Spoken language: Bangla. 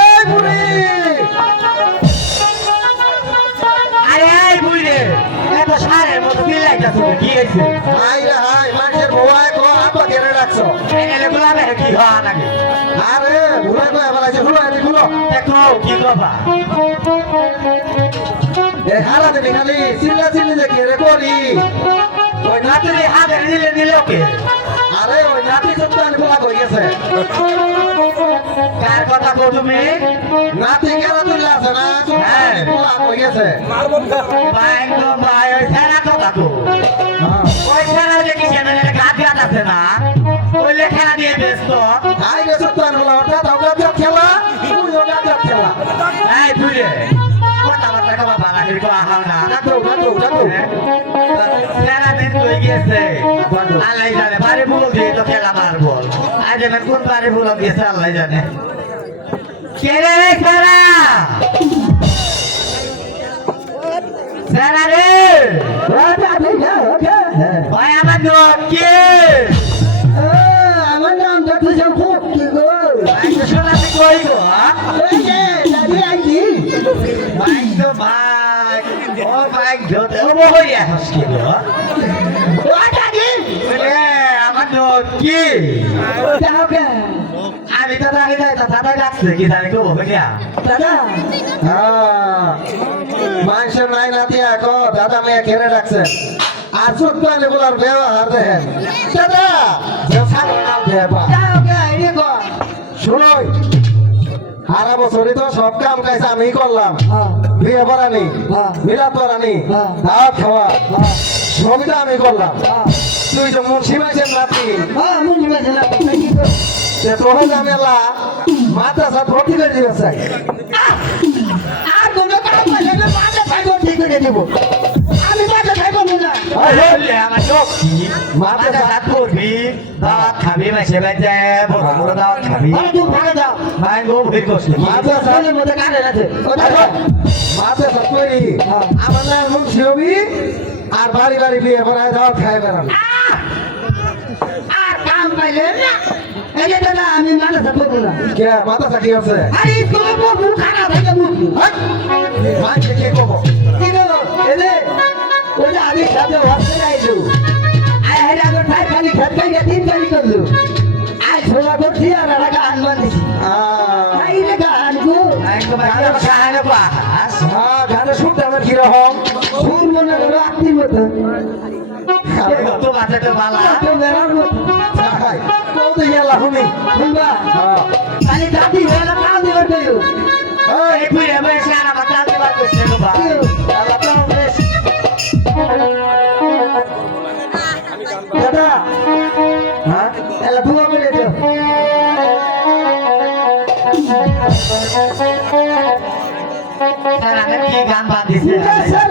এই বুড়ি আরে এই বুইরে এত সারের মতো কি লাগতাছে কি হইছে হাই রে হাই মানুষের ভুয়ায় কো আপা কেড়ে রাখছো এনে গুলাবে কি হওয়া নাকি আরে ভুয়ায় কো এবার আছে খুলো এদিকে খুলো দেখো কি কথা এ হারা দিন খালি চিল্লা চিল্লি যে কেড়ে করি ওই নাতিরে হাতে নিলে নিলে ওকে আরে ওই নাতি সত্তান গুলা কই গেছে কার কথা কো তুমি নাতি কেড়ে তুললা আছে না হ্যাঁ। গুলা কই গেছে ভাই গো ভাই ওই ছেনা কথা কো হ্যাঁ ওই ছেনা যে কি ছেনা গাছ গাছ আছে না ওই লেখা দিয়ে ব্যস্ত আই রে সত্তান গুলা ওটা দাওগা দিয়ে খেলা তুই ওটা দিয়ে খেলা এই বুইরে কথা বার্তা কবা বালা করি কো আহাও না যাতো ছেনা দিন কই গেছে আল্লাহ জানে বাড়ি ভুল দিয়ে তো খেলা মারবো আজ আমি কোন বাড়ি ভুল গেছে আল্লাহ জানে কে রে ছেনা ছেনা রে ভাই আমার দোয়া কে আমার নাম জাতি সম্পদ কি গো ভাই তো শোনাতে কই গো এই যে দাদি আইছি ভাই তো ভাই ও ভাই ধরতে ও বইয়া হাসকি গো ও দাদি বলে আমার দোয়া কি যাও কে আমি তো দাঁড়িয়ে যাই তো দাদা ডাকছে কি জানি গো বলিয়া দাদা মানুষের নাই নাতি এখন দাদা মেয়ে ঘেরে রাখছেন আর ছোট্ট এগুলার ব্যবহার দেখেন দাদা শুনোই সারা বছরই তো সব কাম কাজ আমি করলাম বিয়ে করানি মিলাদ করানি দাওয়াত খাওয়া সবই তো আমি করলাম তুই তো মুন্সি মাইছেন নাতি তোরা জামেলা মাদ্রাসা ভর্তি করে দিবে চাই আর কোনো কাম পাইলে না মাঝে থাকবো ঠিক করে দেব আমি মাঝে থাকবো না বললে আমার দোয়া কি মাথা হাত করবি দাওয়াত খাবি মাসে বাজে বড় বড় দাওয়াত খাবি আরে তুই ভাগে যাও ভাই গো ভুল করছিস মাদ্রাসা সালের মধ্যে কানে আছে মাদ্রাসা তৈরি আমার নাম মুন্সি হবি আর বাড়ি বাড়ি বিয়ে করায় দাওয়াত খাই বেড়ানো আর কাম পাইলে না এই যে দাদা আমি মাঝে থাকবো না কে মাদ্রাসা কি আছে আরে তুমি মুখ খারাপ হয়ে যাবো মাঝে কে কব কিনো এলে ওই যে আমি সাথে হসপিটাল আইলু আয় হেরা তো ঠাই খালি খেত খাইয়া তিন গাড়ি করলু আয় ছোলা করছি আর একটা গান বানিয়েছি আই রে গান গো একদম ভালো খায় না বাস গানে শুনতে আমার কিরকম সুর মনে করো আত্মীর মতো তো বাচ্চাটা বালা তো বেড়ার মতো কত গেলা শুনি শুনবা খালি দাদি হেলা কাজ দিবার কইও এই পুরে বসে আর আমার কাছে বাদ করছে গো বা আল্লাহ তো বেশ দাদা হ্যাঁ এলা বুয়া বলে তো স্যার আমি কি গান বাদ দিছে স্যার